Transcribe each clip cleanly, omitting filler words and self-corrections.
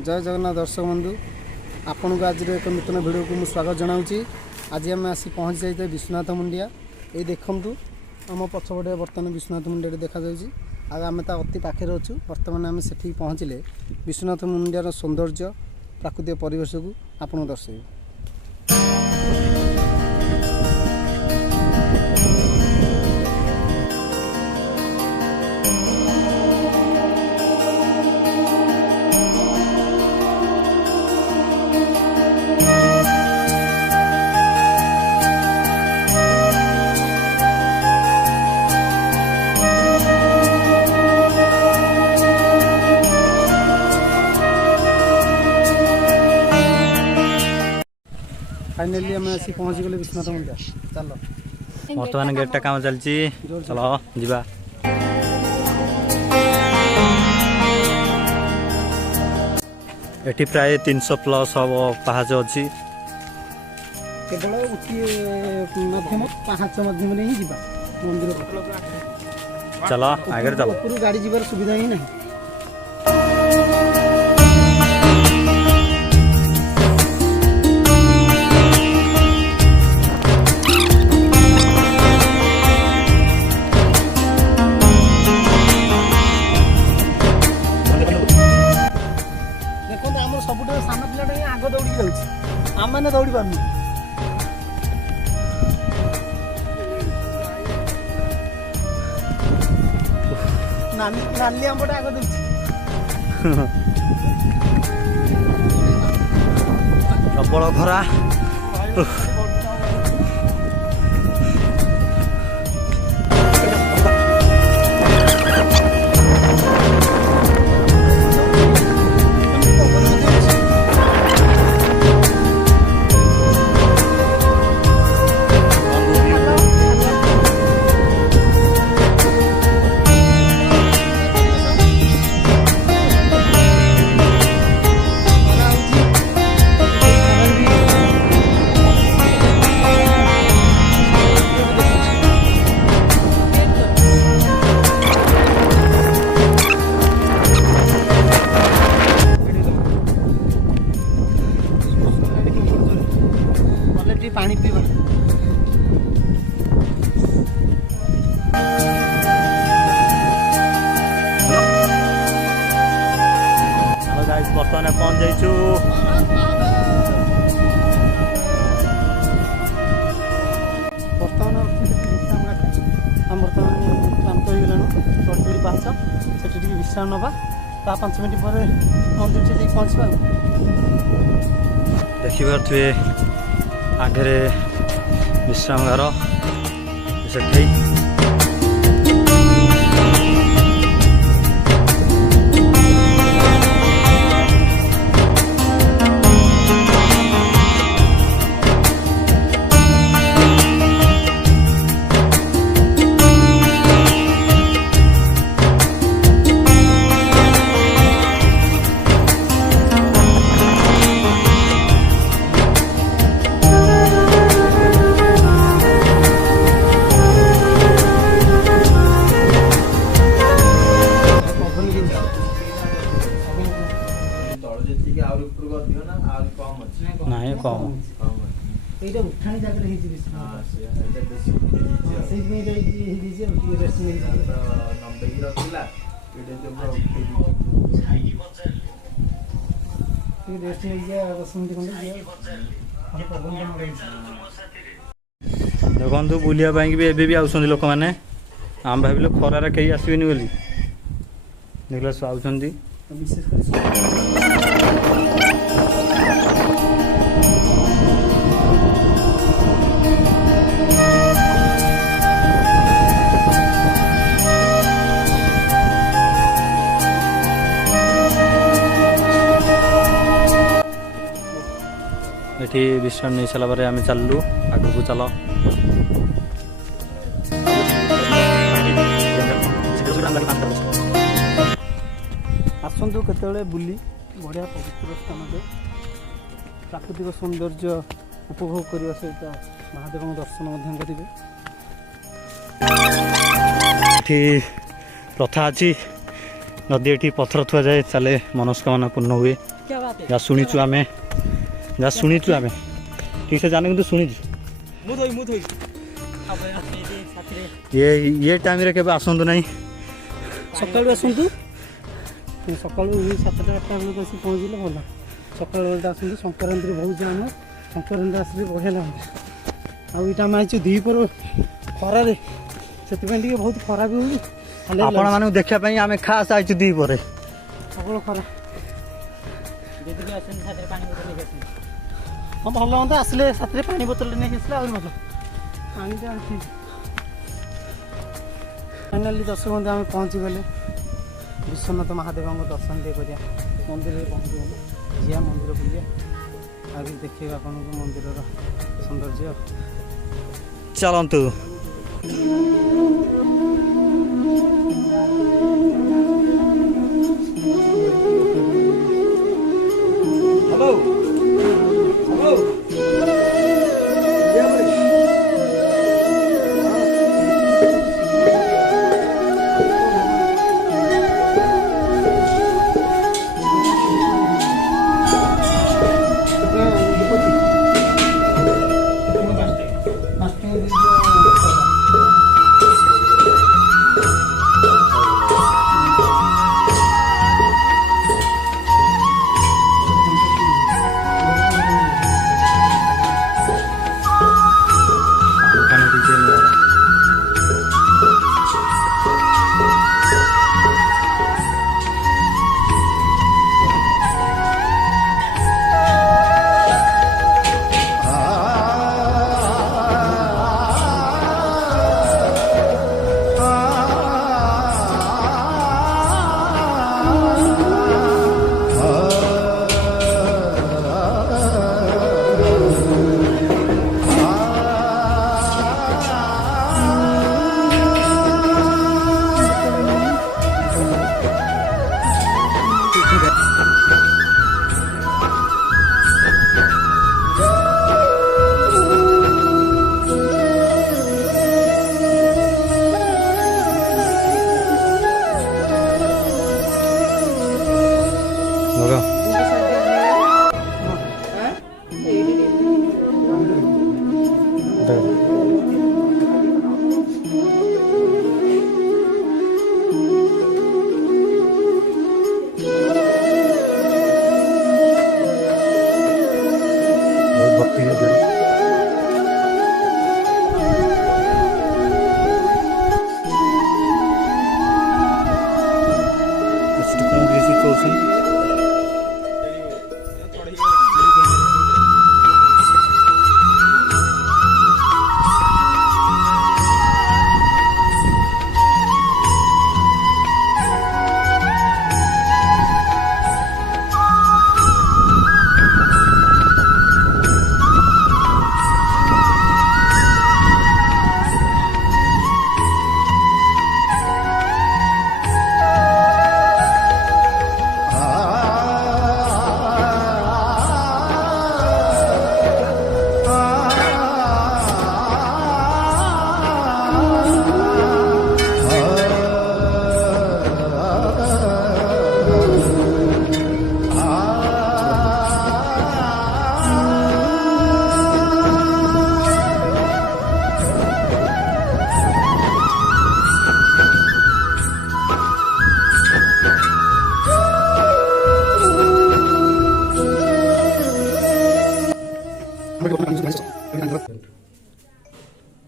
जय जगन्नाथ दर्शक बंधु आपण को आज एक नूतन वीडियो को स्वागत जनाऊँगी। आज आम आसी पहुँच जाइए विश्वनाथ मुंडिया। ये देखु आम पछपटे बर्तमान विश्वनाथ मुंडिया देखा आम अति पाखे अच्छु। बर्तमान आम से पहुँचले विश्वनाथ मुंडियार सौंदर्य प्राकृतिक परिवेश को आपको दर्शाइबे। फाइनली आम आसी पहुँच गले विश्वनाथ मुंडिया। चलो बर्तमान गेट काम चलती चलो जीवा। एटी प्राय 300 प्लस हम पाहाच अच्छी केवल मध्यम पाहाच मध्यम ही जीवा मंदिर। चलो आगे चलो गाड़ी जीवार सुविधा ही नहीं। सब सान पिलाटा ही आग दौड़ी जाऊँ आम मैंने दौड़ी पार नाली आंबटा आग दौड़ प्रबल खरा। पानी पीवा बर्तमान पहुँच जाइछु। बर्तमान आम बर्तमान क्लांत हो गलु चढ़ी पाँच से विश्राम नवा 5 मिनट पर मंदिर से पहुँचवा। देखिपे आगे विश्राम घर से नहीं कम एटा उठाणी जाकर हे जी हां से एटा बेसी से में रे हे दीजिए उठी रेस्ट में नंबर की रखला एटा जो ये रेस्ट में जा 10 मिनट खंडे हम पवन बन देखु बुलिया भी भी आउछन लोक माने आम भाविले खरारे कहीं आसबेनि बोली देखला सब आउछन विशेष कर ये विश्राम नहीं सारा आम चलू आग को चल। आसतु केतले बुली बढ़िया पवित्र स्थान प्राकृतिक सौंदर्य उपभोग करने सहित महादेव दर्शन करेंगे। प्रथा अच्छी नदी एठी पत्थर थुआ जाए चले मनस्कामना पूर्ण हुए या शुणीचु आम जहाँ शुणीचु आम ठीक से जाने तो शुणीचु ये टाइम रे केबे आसंतु नहीं सकाळु आसंतु सकाळु 7टा 8टा बेलू आसी पहुँचले भल सकाळु बेलटा आसंतु संक्रांति बहुत जाम संक्रांति आसले बढ़िया लगे आईटा आम आई दीपर खरार से बहुत खरा भी हो आपण मानक देखापी आम खास आईचु दी पर सबल खरा हाँ भल हाँ आसले साथ पानी बोतल नहीं आसले आज भल पानीटा फाइनाली दर्शक बंधु आम पहुँची गले विश्वनाथ महादेव दर्शन टे करिया मंदिर पहुँची गले जिया मंदिर बुलिया आगे देखिए आपन मंदिर सौंदर्य चलतु हेलो हेलो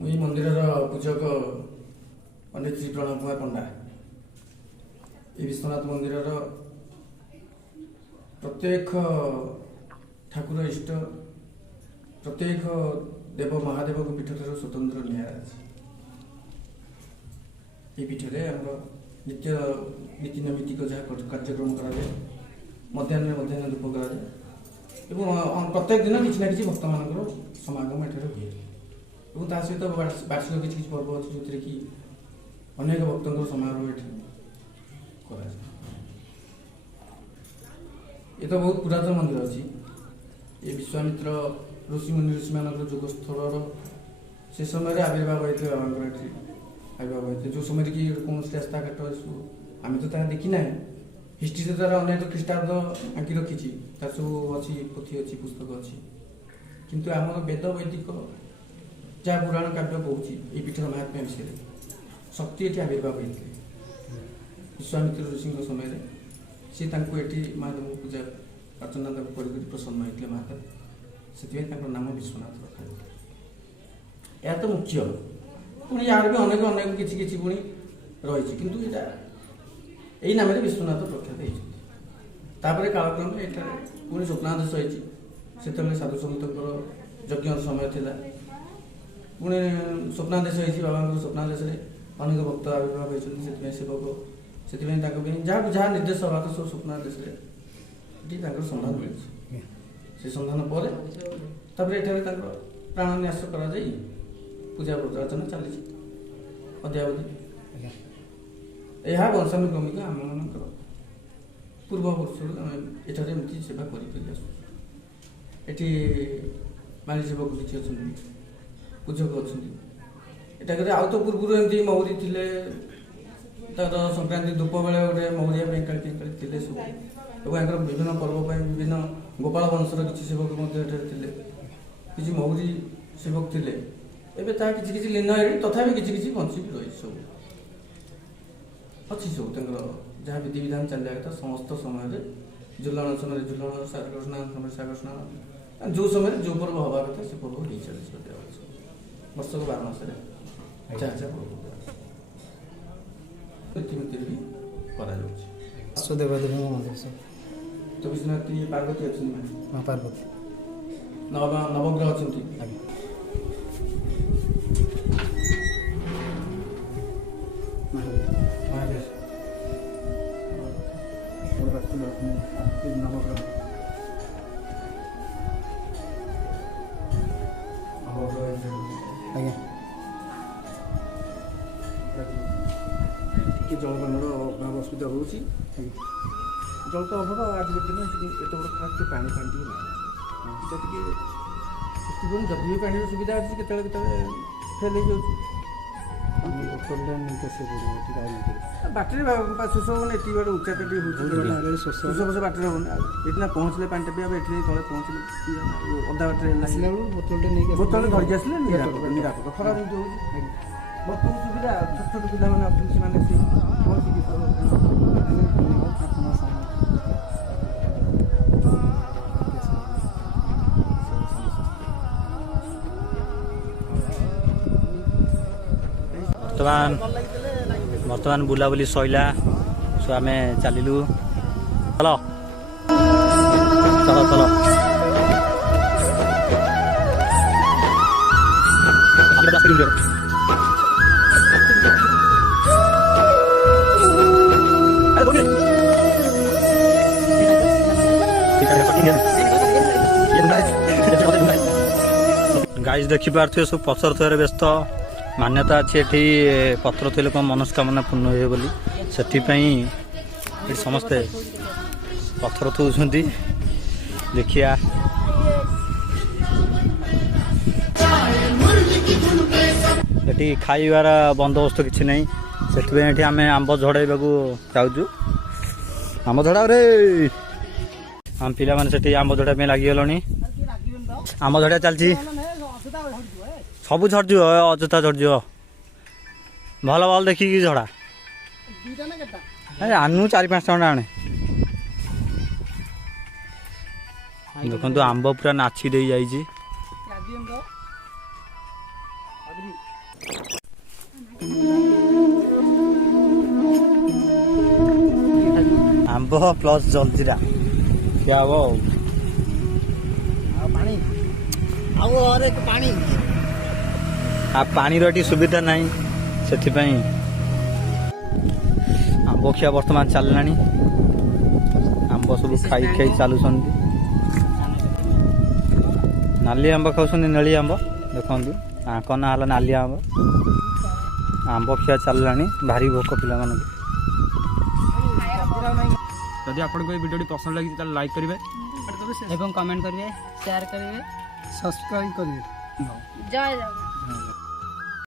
मुई मंदिर पूजक पंडित श्री प्रणव कुमार पंडा ये विश्वनाथ मंदिर प्रत्येक ठाकुर इष्ट प्रत्येक देव महादेव पीठ स्वतंत्र निहार ये पीठ आम नित्य नीति नैमित्तिक जहाँ कार्यक्रम कराए मध्याह्न धूप कराए प्रत्येक दिन किसी ना कि भक्त मान समागम एठार हुए और ता सहित वार्षिक किसी पर्व अच्छे जो कि अनेक भक्त समारोह ये तो बहुत पुरातन मंदिर अच्छी ये विश्वामित्र ऋषि मुनि ऋषि मान जोगस्थल से समय आविर्भाव होते बाबा आविर्भाव होते जो समय कि कौन रास्ता घाट आम तो देखी ना ହିଷ୍ଟ୍ରିରେ ତାର ଅନେକ ଖ୍ରୀଷ୍ଟାବ୍ଦ ଆଙ୍କି ରଖିଛି, ତାର ସବୁ ଅଛି, ପୋଥି ଅଛି, ପୁସ୍ତକ ଅଛି। କିନ୍ତୁ ଆମର ବେଦ ବୈଦିକ ଯାହା ପୁରାଣ କାବ୍ୟ କହୁଛି ଏଇ ପୀଠର ମାହାତ୍ମ୍ୟ ବିଷୟରେ, ଶକ୍ତି ଏଠି ଆବିର୍ଭାବ ହେଇଥିଲେ ବିଶ୍ୱାମିତ୍ର ଋଷିଙ୍କ ସମୟରେ। ସେ ତାଙ୍କୁ ଏଠି ମହାଦେବଙ୍କୁ ପୂଜା ଅର୍ଚ୍ଚନା ତାଙ୍କୁ କରି ପ୍ରସନ୍ନ ହୋଇଥିଲେ ମହାଦେବ, ସେଥିପାଇଁ ତାଙ୍କର ନାମ ବିଶ୍ୱନାଥ ରଖାଯାଇଥିଲା। ଏହା ତ ମୁଖ୍ୟ, ପୁଣି ଏହାର ବି ଅନେକ ଅନେକ କିଛି କିଛି ପୁଣି ରହିଛି, କିନ୍ତୁ ଏଇଟା ଏଇ ନାମରେ ବିଶ୍ୱନାଥ ପ୍ରଖ୍ୟାତ ହେଇଛନ୍ତି। ତାପରେ କାଳକ୍ରମେ ଏଠାରେ ପୁଣି ସ୍ୱପ୍ନାଦେଶ ହେଇଛି, ସେତେବେଳେ ସାଧୁ ସନ୍ତଙ୍କର ଯଜ୍ଞର ସମୟ ଥିଲା, ପୁଣି ସ୍ୱପ୍ନାଦେଶ ହେଇଛି, ବାବାଙ୍କର ସ୍ୱପ୍ନାଦେଶରେ ଅନେକ ଭକ୍ତ ଆବିର୍ଭାବ ହେଇଛନ୍ତି, ସେଥିପାଇଁ ସେବକ, ସେଥିପାଇଁ ତାଙ୍କ ପାଇଁ ଯାହାକୁ ଯାହା ନିର୍ଦ୍ଦେଶ ହେବା କଥା ସବୁ ସ୍ୱପ୍ନାଦେଶରେ ଏଠି ତାଙ୍କର ସନ୍ଧାନ ମିଳିଛି। ସେ ସନ୍ଧାନ ପରେ ତାପରେ ଏଠାରେ ତାଙ୍କର ପ୍ରାଣ ନ୍ୟାସ କରାଯାଇ ପୂଜା ଅର୍ଚ୍ଚନା ଚାଲିଛି ଅଦ୍ୟାବଧି। ଏହା ବଂଶାନୁକ୍ରମିକ ଆମମାନଙ୍କର ପୂର୍ବବର୍ଷରୁ ଆମେ ଏଠାରେ ଏମିତି ସେବା କରିକରି ଆସୁଛୁ। ଏଠି ମାଳି ସେବକ କିଛି ଅଛନ୍ତି, ପୂଜକ ଅଛନ୍ତି। ଏଟାକରେ ଆଉ ତ ପୂର୍ବରୁ ଏମିତି ମହୁରୀ ଥିଲେ, ତାର ସଂକ୍ରାନ୍ତି ଧୂପ ବେଳେ ଗୋଟେ ମହୁରିଆ ପାଇଁ କାଳି ଥିଲେ ସବୁ, ଏବଂ ୟାଙ୍କର ବିଭିନ୍ନ ପର୍ବ ପାଇଁ ବିଭିନ୍ନ ଗୋପାଳ ବଂଶର କିଛି ସେବକ ମଧ୍ୟ ଏଠାରେ ଥିଲେ, କିଛି ମହୁରୀ ସେବକ ଥିଲେ। ଏବେ ତାହା କିଛି କିଛି ଲୀନ ହେଇ ତଥାପି କିଛି କିଛି ବଞ୍ଚିକି ରହିଛି, ସବୁ ଅଛି, ସବୁ ତାଙ୍କର ଯାହା ବିଧିବିଧାନ ଚାଲିବା କଥା ସମସ୍ତ ସମୟରେ, ଝୁଲଣ ସମୟରେ ଝୁଲଣ, ସାଗର ସ୍ନାନ ସମୟରେ ସାଗର ସ୍ନାନ, ଯେଉଁ ସମୟରେ ଯେଉଁ ପର୍ବ ହେବା କଥା ସେ ପର୍ବ ହେଇ ଚାଲିଛି ବର୍ଷକୁ 12 ମାସରେ ଯାହା ଯାହା ପର୍ବ ରୀତିମତୀରେ ବି କରାଯାଉଛି। ଦେବାଦେବୀଙ୍କ ମନ୍ଦିର ସବୁ ତ ବିଶ୍ୱନାଥ ପାର୍ବତୀ ଅଛନ୍ତି, ହଁ ପାର୍ବତୀ, ନବଗ୍ରହ ଅଛନ୍ତି। ଆଜ୍ଞା। ଆଜ୍ଞା। ଟିକେ ଜଳପାନର ଅଭାବ ଅସୁବିଧା ହେଉଛି, ଜଳ ତ ଅଭାବ ଆଜିର ଦିନ ଏତେ ବଡ଼ ଖରାପ ଟିକେ ପାଣି ଟିକେ ନାହିଁ, ସେଟା ଟିକେ ସେଥିପାଇଁ ଯଦି ବି ପାଣିର ସୁବିଧା ଅଛି କେତେବେଳେ କେତେବେଳେ ଫେଲ୍ ହେଇଯାଉଛି। ବାଟରେ ଶୋଷ ହେବନି, ଏତିକି ବାଟ ଉଚ୍ଚାଟା ଟିକେ ହେଉଛି, ଶୋଷ ବାଟରେ ହେବନି। ଏଠି ନା ପହଞ୍ଚିଲେ ପାଣିଟା ପିଇବା, ଏଠି ନେଇ ତଳେ ପହଞ୍ଚିଲେ ଅଧା ବାଟରେ ଆସିଲା ବେଳକୁ ବୋତଲଟେ ଧରିକି ଆସିଲେ ନିରାପଦ। ଖରା ଯେମିତି ହେଉଛି ବର୍ତ୍ତମାନ ସୁବିଧା, ଛୋଟ ଛୋଟ ପିଲାମାନେ ଅଛନ୍ତି, ସେମାନେ ସେ ପହଞ୍ଚିକି ବର୍ତ୍ତମାନ ବୁଲାବୁଲି ସଇଲା, ସो ଆମେ ଚାଲିଲୁ। ଚଲ ଚଲ ଚଲ ଗାଇজ ଦେଖିପାରୁଥିବେ ସବୁ ପଥର ଥୁଆରେ ବ୍ୟସ୍ତ। ମାନ୍ୟତା ଅଛି ଏଠି ପତ୍ର ଥିଲେ କ'ଣ ମନସ୍କାମନା ପୂର୍ଣ୍ଣ ହୁଏ ବୋଲି, ସେଥିପାଇଁ ଏଠି ସମସ୍ତେ ପଥର ଥୋଉଛନ୍ତି। ଦେଖିବା ଏଠି ଖାଇବାର ବନ୍ଦୋବସ୍ତ କିଛି ନାହିଁ, ସେଥିପାଇଁ ଏଠି ଆମେ ଆମ୍ବ ଝଡ଼ାଇବାକୁ ଯାଉଛୁ। ଆମ୍ବ ଝଡ଼ାରେ ଆମ ପିଲାମାନେ ସେଠି ଆମ୍ବ ଝଡ଼ା ପାଇଁ ଲାଗିଗଲେଣି, ଆମ୍ବ ଝଡ଼ା ଚାଲିଛି। ସବୁ ଝଡ଼ିଯିବ, ଅଯଥା ଝଡ଼ିଯିବ, ଭଲ ଭଲ ଦେଖିକି ଝଡ଼ା। ଆନୁ 4-5 ଟଙ୍କା ଆଣେ। ଦେଖନ୍ତୁ ଆମ୍ବ ପୁରା ନାଛି ଦେଇ ଯାଇଛି। ଆମ୍ବ ପ୍ଲସ୍ ଜଲଜିରା ଖିଆ ହବ ଆଉ ପାଣିର ଏଠି ସୁବିଧା ନାହିଁ, ସେଥିପାଇଁ ଆମ୍ବ ଖିଆ ବର୍ତ୍ତମାନ ଚାଲିଲାଣି। ଆମ୍ବ ସବୁ ଖାଇ ଖାଇ ଚାଲୁଛନ୍ତି। ନାଲି ଆମ୍ବ ଖାଉଛନ୍ତି, ନେଳି ଆମ୍ବ ଦେଖନ୍ତୁ, ଆଙ୍କ ନାଁ ହେଲା ନାଲି ଆମ୍ବ। ଆମ୍ବ ଖିଆ ଚାଲିଲାଣି, ଭାରି ଭୋକ ପିଲାମାନଙ୍କୁ। ଯଦି ଆପଣଙ୍କୁ এই ভিডিওটি পছন্দ লাগিছে তাহলে লাইক করবে এবং কমেন্ট করবে, শেয়ার করবে, ସବସ୍କ୍ରାଇବ୍ କରିବେ। জয় জগন্নাথ।